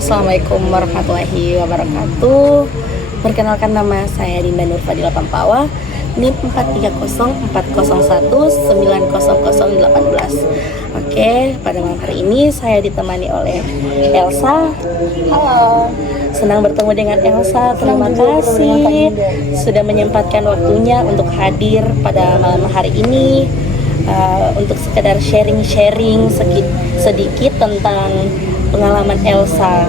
Assalamualaikum warahmatullahi wabarakatuh. Perkenalkan, nama saya Dinda Nur Fadila Pampawa, NIM 43040419018. Oke, pada malam hari ini saya ditemani oleh Elsa. Halo. Senang bertemu dengan Elsa. Terima kasih sudah menyempatkan waktunya untuk hadir pada malam hari ini, untuk sekedar sharing sedikit tentang pengalaman Elsa.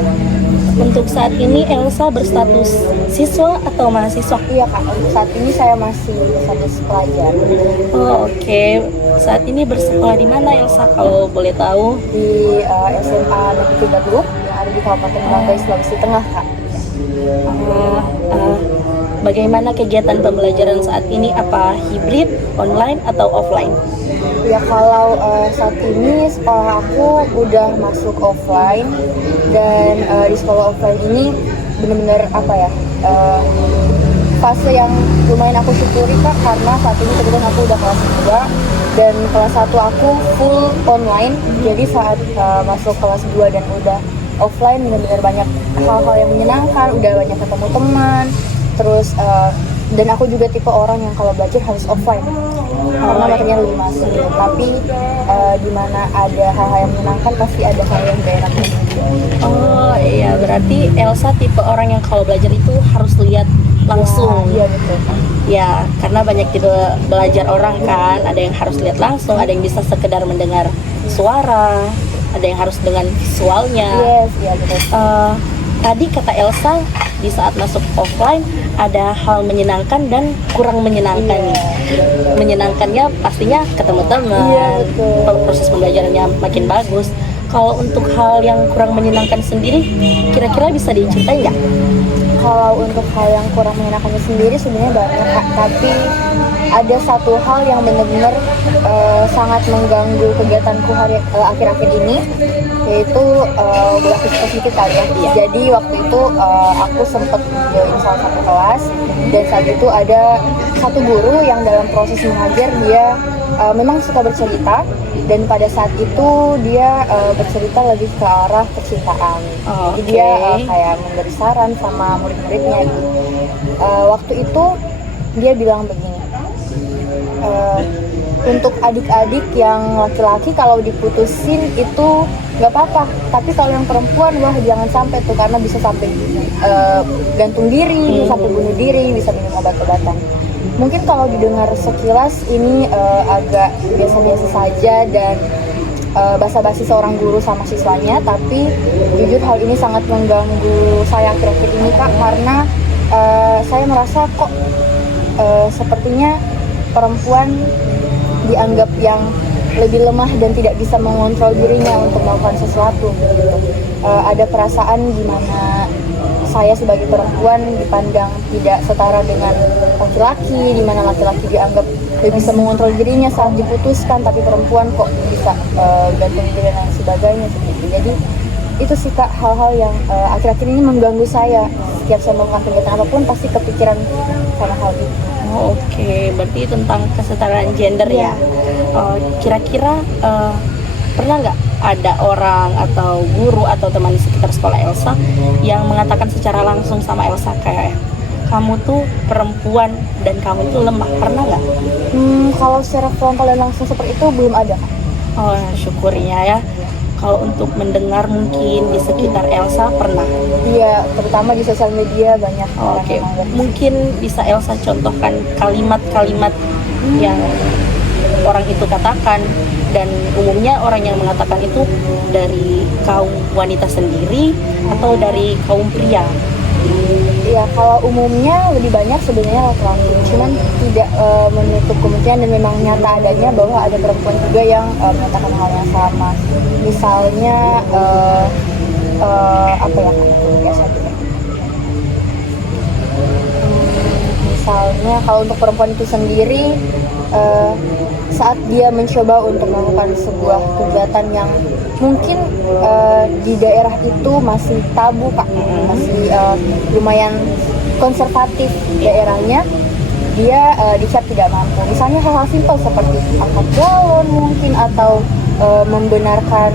Untuk saat ini Elsa berstatus siswa atau mahasiswa? Iya Kak, untuk saat ini saya masih status pelajar. Oh, oke. Saat ini bersekolah di mana Elsa, kalau boleh tahu? Di SMA Negeri 3 Group yang ada di Kabupaten Banggai, Sulawesi Tengah, Kak. Bagaimana kegiatan pembelajaran saat ini? Apa hibrid, online atau offline? Ya kalau saat ini sekolah aku udah masuk offline, dan di sekolah offline ini benar-benar fase yang lumayan aku syukuri Kak, karena saat ini kebetulan aku udah kelas 2 dan kelas 1 aku full online. Jadi saat masuk kelas 2 dan udah offline, benar-benar banyak hal-hal yang menyenangkan, udah banyak ketemu teman. Terus dan aku juga tipe orang yang kalau belajar harus offline karena materinya lebih masuk. Tapi di mana ada hal-hal yang menyenangkan, pasti ada hal yang gak enak. Oh iya, berarti Elsa tipe orang yang kalau belajar itu harus lihat langsung. Iya betul. Ya, karena banyak gitu belajar orang kan, ada yang harus lihat langsung, ada yang bisa sekedar mendengar suara, ada yang harus dengan visualnya. Yes, iya betul. Tadi kata Elsa, di saat masuk offline ada hal menyenangkan dan kurang menyenangkan. Menyenangkannya pastinya ketemu teman, proses pembelajarannya makin bagus. Kalau untuk hal yang kurang menyenangkan sendiri, kira-kira bisa diceritain nggak? Kalau untuk hal yang kurang menyenangkannya sendiri sebenarnya banyak Kak, tapi ada satu hal yang benar-benar sangat mengganggu kegiatanku akhir-akhir ini, yaitu belaku positif kali ya. Jadi waktu itu aku sempat join salah satu kelas, dan saat itu ada satu guru yang dalam proses mengajar dia memang suka bercerita, dan pada saat itu dia bercerita lebih ke arah percintaan. Jadi dia kayak memberi saran sama murid-muridnya gitu. Waktu itu dia bilang begini, untuk adik-adik yang laki-laki kalau diputusin itu nggak apa-apa, tapi kalau yang perempuan wah jangan sampai tuh, karena bisa sampai gantung diri, sampai bunuh diri, bisa minum obat-obatan. Mungkin kalau didengar sekilas ini agak biasa-biasa saja dan basa-basi seorang guru sama siswanya, tapi jujur hal ini sangat mengganggu saya akhir-akhir ini Kak, karena saya merasa kok sepertinya perempuan dianggap yang lebih lemah dan tidak bisa mengontrol dirinya untuk melakukan sesuatu gitu. Ada perasaan gimana saya sebagai perempuan dipandang tidak setara dengan laki-laki, di mana laki-laki dianggap lebih bisa mengontrol dirinya saat diputuskan, tapi perempuan kok bisa gantung diri dan lain sebagainya seperti. Jadi itu sih Kak, hal-hal yang akhir-akhir ini mengganggu saya. Setiap saya melakukan kegiatan apapun pasti kepikiran sama hal itu. Oke, berarti tentang kesetaraan gender ya. Kira-kira pernah nggak ada orang atau guru atau teman di sekitar sekolah Elsa yang mengatakan secara langsung sama Elsa kayak kamu tuh perempuan dan kamu tuh lemah? Pernah nggak? Kalau secara frontal dan langsung seperti itu belum ada Kak. Oh, syukurnya ya. Kalau untuk mendengar mungkin di sekitar Elsa pernah? Iya, terutama di sosial media banyak orang yang menganggap. Mungkin bisa Elsa contohkan kalimat-kalimat yang orang itu katakan, dan umumnya orang yang mengatakan itu dari kaum wanita sendiri atau dari kaum pria? Ya kalau umumnya lebih banyak sebenarnya laki-laki, cuman tidak menutup kemungkinan dan memang nyata adanya bahwa ada perempuan juga yang menyatakan hal yang sama. Misalnya misalnya kalau untuk perempuan itu sendiri, saat dia mencoba untuk melakukan sebuah kegiatan yang mungkin di daerah itu masih tabu Kak, masih lumayan konservatif daerahnya, dia dicap tidak mampu. Misalnya hal-hal simpel seperti angkat galon mungkin, atau membenarkan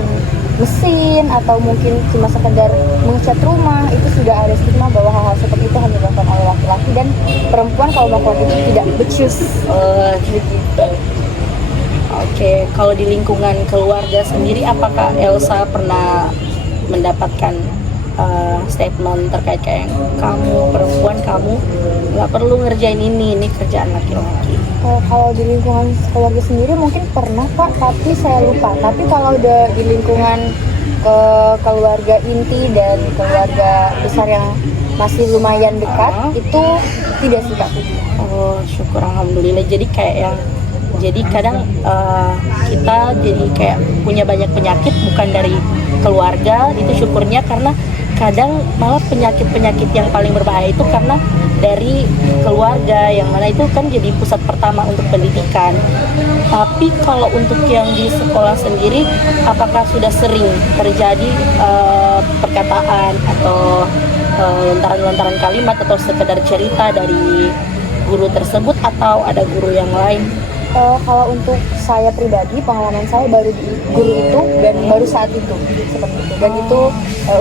mesin atau mungkin cuma sekedar mengecat rumah, itu sudah ada stigma bahwa hal-hal seperti itu hanya dilakukan oleh laki-laki, dan perempuan kalau melakukan itu tidak becus. Begitu. Oke, kalau di lingkungan keluarga sendiri, apakah Elsa pernah mendapatkan statement terkait kayak kamu perempuan, kamu nggak perlu ngerjain ini kerjaan laki-laki? Kalau di lingkungan keluarga sendiri mungkin pernah Pak, tapi saya lupa. Tapi kalau udah di lingkungan keluarga inti dan keluarga besar yang masih lumayan dekat, itu tidak sih Kak. Oh, syukur alhamdulillah. Jadi kadang kita jadi kayak punya banyak penyakit bukan dari keluarga, itu syukurnya, karena kadang malah penyakit-penyakit yang paling berbahaya itu karena dari keluarga, yang mana itu kan jadi pusat pertama untuk pendidikan. Tapi kalau untuk yang di sekolah sendiri, apakah sudah sering terjadi perkataan atau lontaran-lontaran kalimat atau sekedar cerita dari guru tersebut, atau ada guru yang lain? Kalau untuk saya pribadi, pengalaman saya baru di guru itu dan baru saat itu seperti itu. Dan itu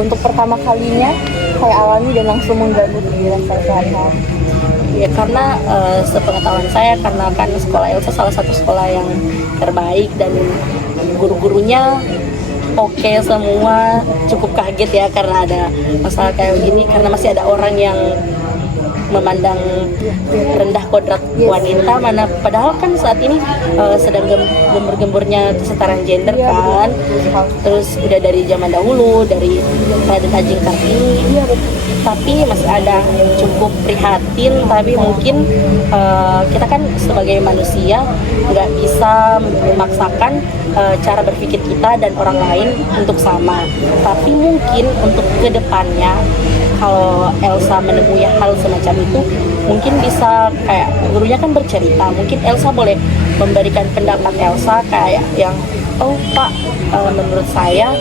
untuk pertama kalinya saya alami dan langsung mengganggu pikiran saya sehari-hari. Ya, karena sepengetahuan saya, karena kan sekolah Elsa salah satu sekolah yang terbaik dan guru-gurunya oke semua, cukup kaget ya karena ada masalah kayak gini, karena masih ada orang yang memandang rendah kodrat wanita, mana padahal kan saat ini sedang gembur-gemburnya kesetaraan gender kan. Terus udah dari zaman dahulu, dari Raden Ajeng Kartini, tapi masih ada yang cukup prihatin. Tapi mungkin kita kan sebagai manusia nggak bisa memaksakan cara berpikir kita dan orang lain untuk sama. Tapi mungkin untuk kedepannya, kalau Elsa menemui hal semacam itu, mungkin bisa kayak gurunya kan bercerita, mungkin Elsa boleh memberikan pendapat Elsa kayak yang, oh Pak, menurut saya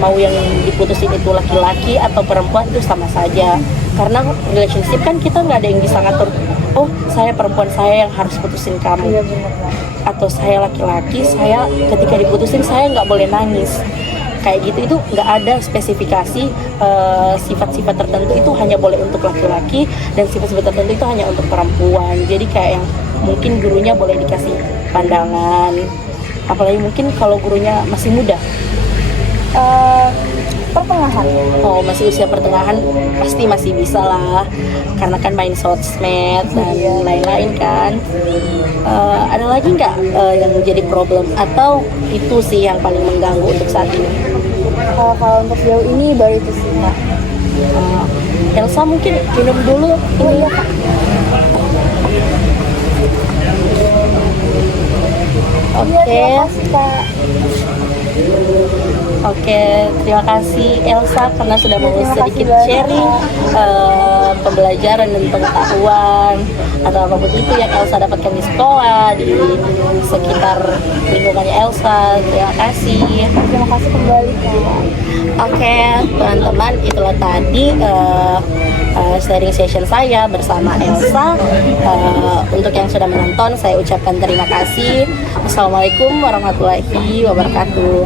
mau yang diputusin itu laki-laki atau perempuan itu sama saja, karena relationship kan kita nggak ada yang bisa ngatur, oh saya perempuan, saya yang harus putusin kamu, atau saya laki-laki, saya ketika diputusin saya nggak boleh nangis. Kayak gitu, itu nggak ada spesifikasi sifat-sifat tertentu itu hanya boleh untuk laki-laki dan sifat-sifat tertentu itu hanya untuk perempuan. Jadi kayak yang mungkin gurunya boleh dikasih pandangan, apalagi mungkin kalau gurunya masih muda, pertengahan. Oh, masih usia pertengahan, pasti masih bisa lah, karena kan main sosmed dan lain-lain kan. Ada lagi nggak yang jadi problem, atau itu sih yang paling mengganggu untuk saat ini? Kalau untuk jauh ini baru itu sih Kak. Elsa mungkin minum dulu ini. Iya Kak. Oke. Terima kasih Kak. Oke, terima kasih Elsa karena sudah mau Terima sedikit kasih sharing pembelajaran dan pengetahuan atau apapun itu yang Elsa dapatkan di sekolah, di sekitar lingkungannya Elsa. Terima kasih. Terima kasih kembali Kak. Oke, teman-teman, itulah tadi sharing session saya bersama Elsa. Untuk yang sudah menonton, saya ucapkan terima kasih. Assalamualaikum warahmatullahi wabarakatuh.